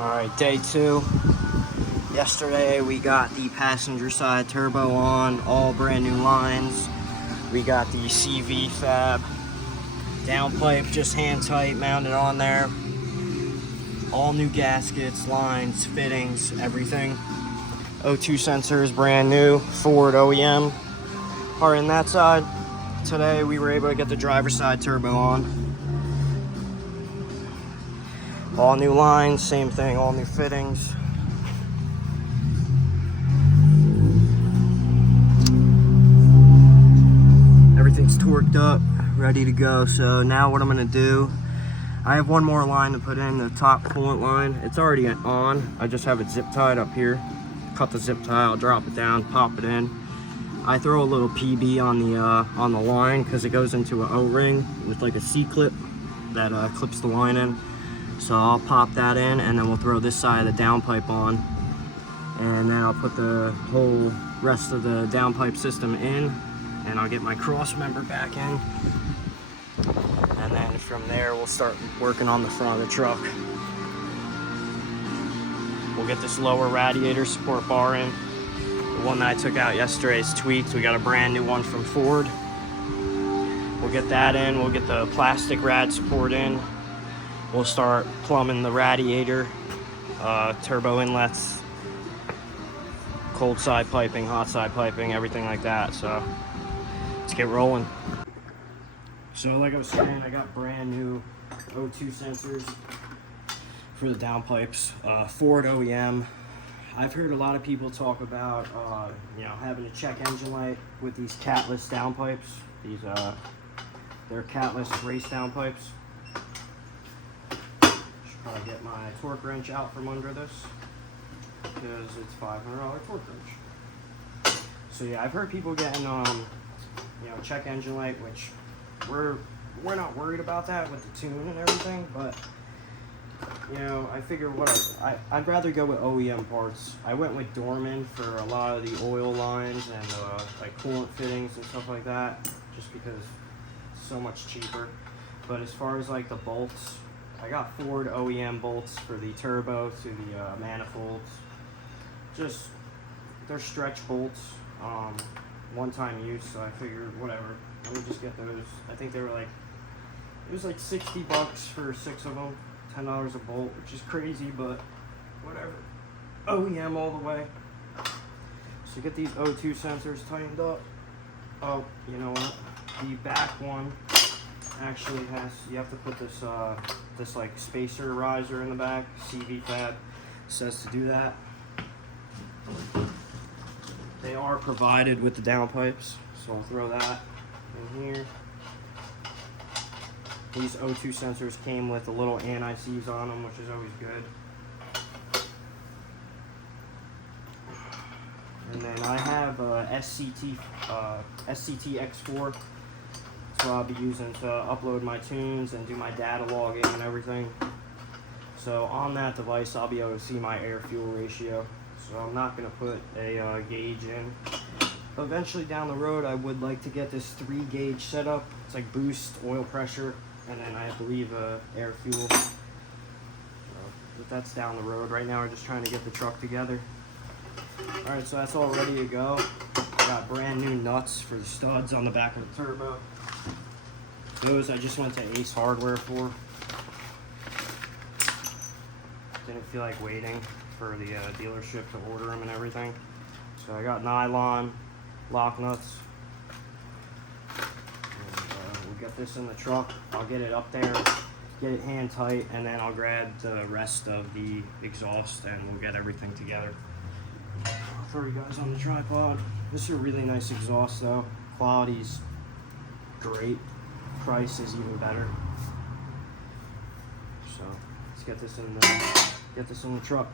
Alright, day 2. Yesterday we got the passenger side turbo on, all brand new lines. We got the CV fab downpipe just hand tight mounted on there. All new gaskets, lines, fittings, everything. O2 sensors brand new, Ford OEM. Are in that side. Today we were able to get the driver's side turbo on. All new lines, same thing, all new fittings. Everything's torqued up, ready to go. So now what I'm gonna do, I have one more line to put in, the top coolant line. It's already on. I just have it zip tied up here. Cut the zip tie, I'll drop it down, pop it in. I throw a little PB on the line because it goes into an O-ring with like a C-clip that clips the line in. So I'll pop that in, and then we'll throw this side of the downpipe on, and then I'll put the whole rest of the downpipe system in, and I'll get my cross member back in, and then from there we'll start working on the front of the truck. We'll get this lower radiator support bar in. The one that I took out yesterday is tweaked. We got a brand new one from Ford. We'll get that in. We'll get the plastic rad support in. We'll start plumbing the radiator, turbo inlets, cold side piping, hot side piping, everything like that. So let's get rolling. So like I was saying, I got brand new O2 sensors for the downpipes, Ford OEM. I've heard a lot of people talk about, having a check engine light with these catless downpipes. These, they're catless race downpipes. Probably get my torque wrench out from under this because it's $500 torque wrench. So yeah, I've heard people getting check engine light, which we're not worried about that with the tune and everything, but I figure I'd rather go with OEM parts. I went with Dorman for a lot of the oil lines and like coolant fittings and stuff like that, just because it's so much cheaper. But as far as like the bolts, I got Ford OEM bolts for the turbo to the manifolds. Just, they're stretch bolts, one-time use, so I figured whatever, let me just get those. I think they were like, it was like $60 for 6 of them, $10 a bolt, which is crazy, but whatever. OEM all the way. So get these O2 sensors tightened up. Oh, you know what? The back one actually you have to put this like spacer riser in the back. CV fab says to do that. They are provided with the downpipes, so I'll throw that in here. These O2 sensors came with a little anti-seize on them, which is always good. And then I have SCT X4. So I'll be using to upload my tunes and do my data logging and everything. So on that device, I'll be able to see my air-fuel ratio. So I'm not going to put a gauge in. Eventually down the road, I would like to get this 3-gauge setup. It's like boost, oil pressure, and then I believe air-fuel. So, but that's down the road. Right now, we're just trying to get the truck together. Alright, so that's all ready to go. I got brand new nuts for the studs on the back of the turbo. Those I just went to Ace Hardware for. Didn't feel like waiting for the dealership to order them and everything. So I got nylon lock nuts. And we'll get this in the truck. I'll get it up there, get it hand tight, and then I'll grab the rest of the exhaust and we'll get everything together. I'll throw you guys on the tripod. This is a really nice exhaust though. Quality's great. Price is even better. So let's get this in the truck.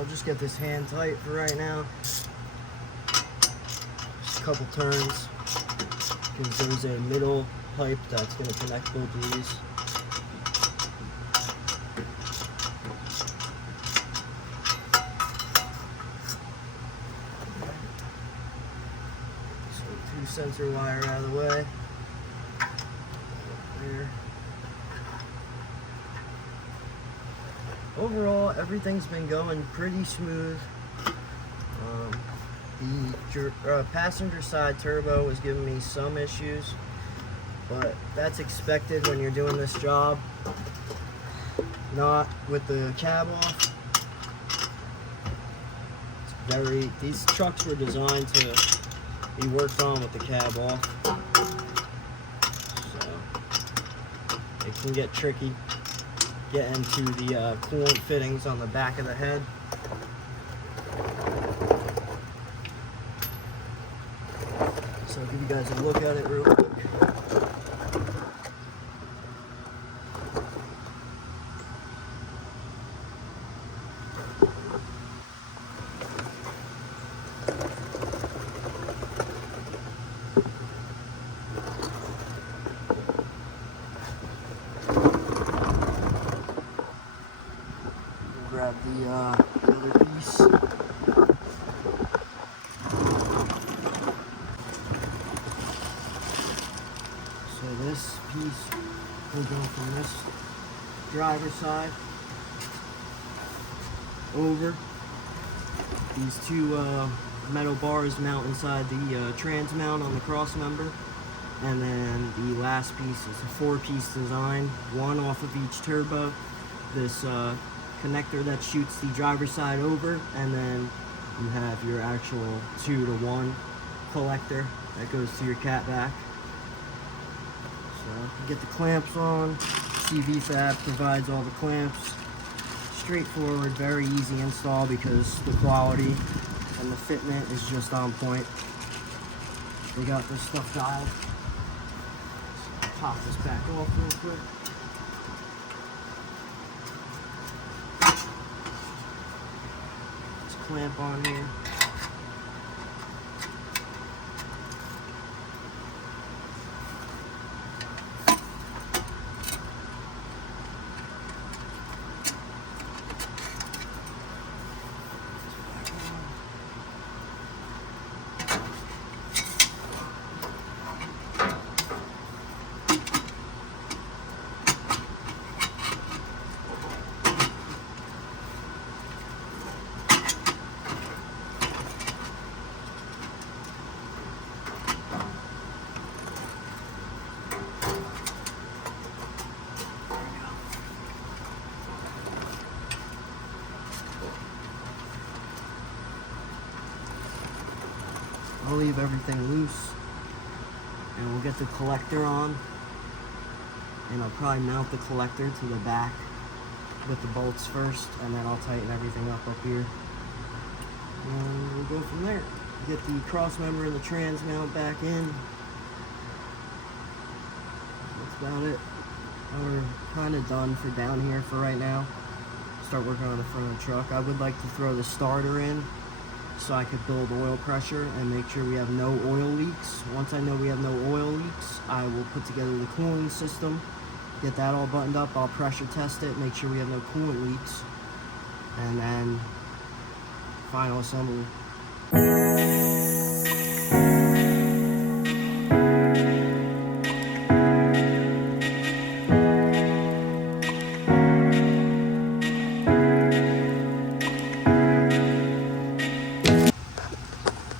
I'll just get this hand tight for right now. Just a couple turns, because there's a middle pipe that's going to connect both of these. So 2 sensor wire out of the way. There. Overall, everything's been going pretty smooth. The passenger side turbo was giving me some issues, but that's expected when you're doing this job. Not with the cab off. These trucks were designed to be worked on with the cab off, so it can get tricky getting to the coolant fittings on the back of the head. So I'll give you guys a look at it real quick. Grab the other piece. So this piece will go from this driver's side over. These 2 metal bars mount inside the trans mount on the cross member. And then the last piece is a 4-piece design, 1 off of each turbo. This connector that shoots the driver's side over, and then you have your actual 2-to-1 collector that goes to your cat back. So you get the clamps on. CV Fab provides all the clamps. Straightforward, very easy install because the quality and the fitment is just on point. They got this stuff dialed. So I'll pop this back off real quick. Clamp on here. I'll leave everything loose, and we'll get the collector on, and I'll probably mount the collector to the back with the bolts first, and then I'll tighten everything up here, and we'll go from there. Get the cross member and the trans mount back in. That's about it. We're kind of done for down here for right now. Start working on the front of the truck. I would like to throw the starter in so I could build oil pressure and make sure we have no oil leaks. Once I know we have no oil leaks, I will put together the cooling system, get that all buttoned up. I'll pressure test it, make sure we have no coolant leaks, and then final assembly.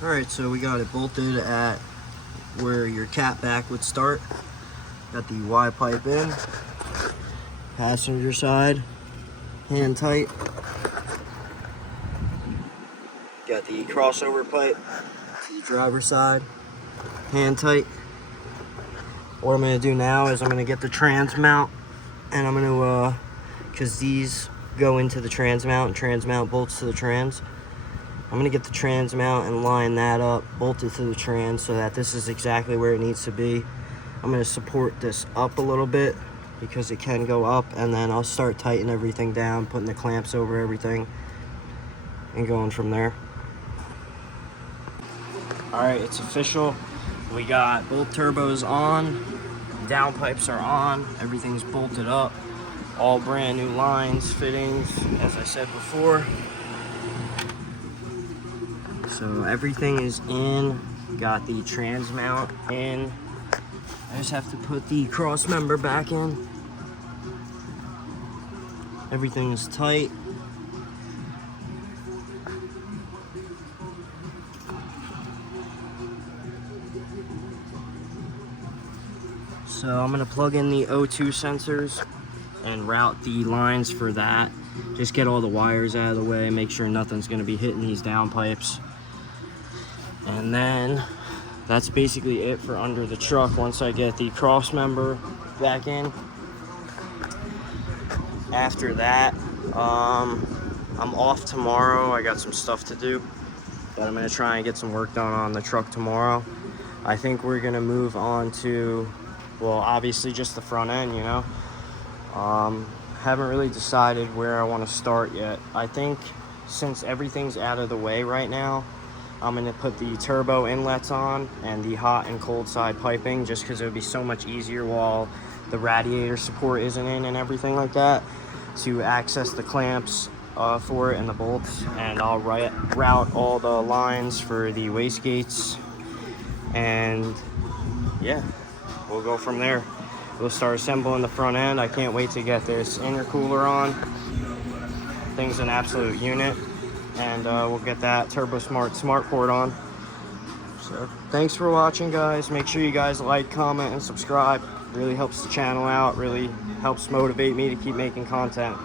Alright, so we got it bolted at where your cat back would start. Got the Y pipe in, passenger side, hand tight. Got the crossover pipe to the driver's side, hand tight. What I'm going to do now is I'm going to get the trans mount, and I'm going to, because these go into the trans mount and trans mount bolts to the trans, I'm going to get the trans mount and line that up, bolt it to the trans so that this is exactly where it needs to be. I'm going to support this up a little bit because it can go up, and then I'll start tightening everything down, putting the clamps over everything. and going from there. Alright, it's official. We got both turbos on, downpipes are on, everything's bolted up, all brand new lines, fittings, as I said before. So everything is in, got the trans mount in. I just have to put the cross member back in. Everything is tight. So I'm gonna plug in the O2 sensors and route the lines for that. Just get all the wires out of the way, make sure nothing's gonna be hitting these downpipes. And then that's basically it for under the truck once I get the cross member back in. After that, I'm off tomorrow. I got some stuff to do, but I'm gonna try and get some work done on the truck tomorrow. I think we're gonna move on to, well, obviously just the front end, you know. Haven't really decided where I want to start yet. I think since everything's out of the way right now, I'm gonna put the turbo inlets on and the hot and cold side piping, just because it would be so much easier while the radiator support isn't in and everything like that, to access the clamps for it and the bolts. And I'll route all the lines for the wastegates, and yeah, we'll go from there. We'll start assembling the front end. I can't wait to get this intercooler on. Thing's an absolute unit. And we'll get that Turbo Smart port on. So thanks for watching, guys. Make sure you guys like, comment, and subscribe. Really helps the channel out, really helps motivate me to keep making content.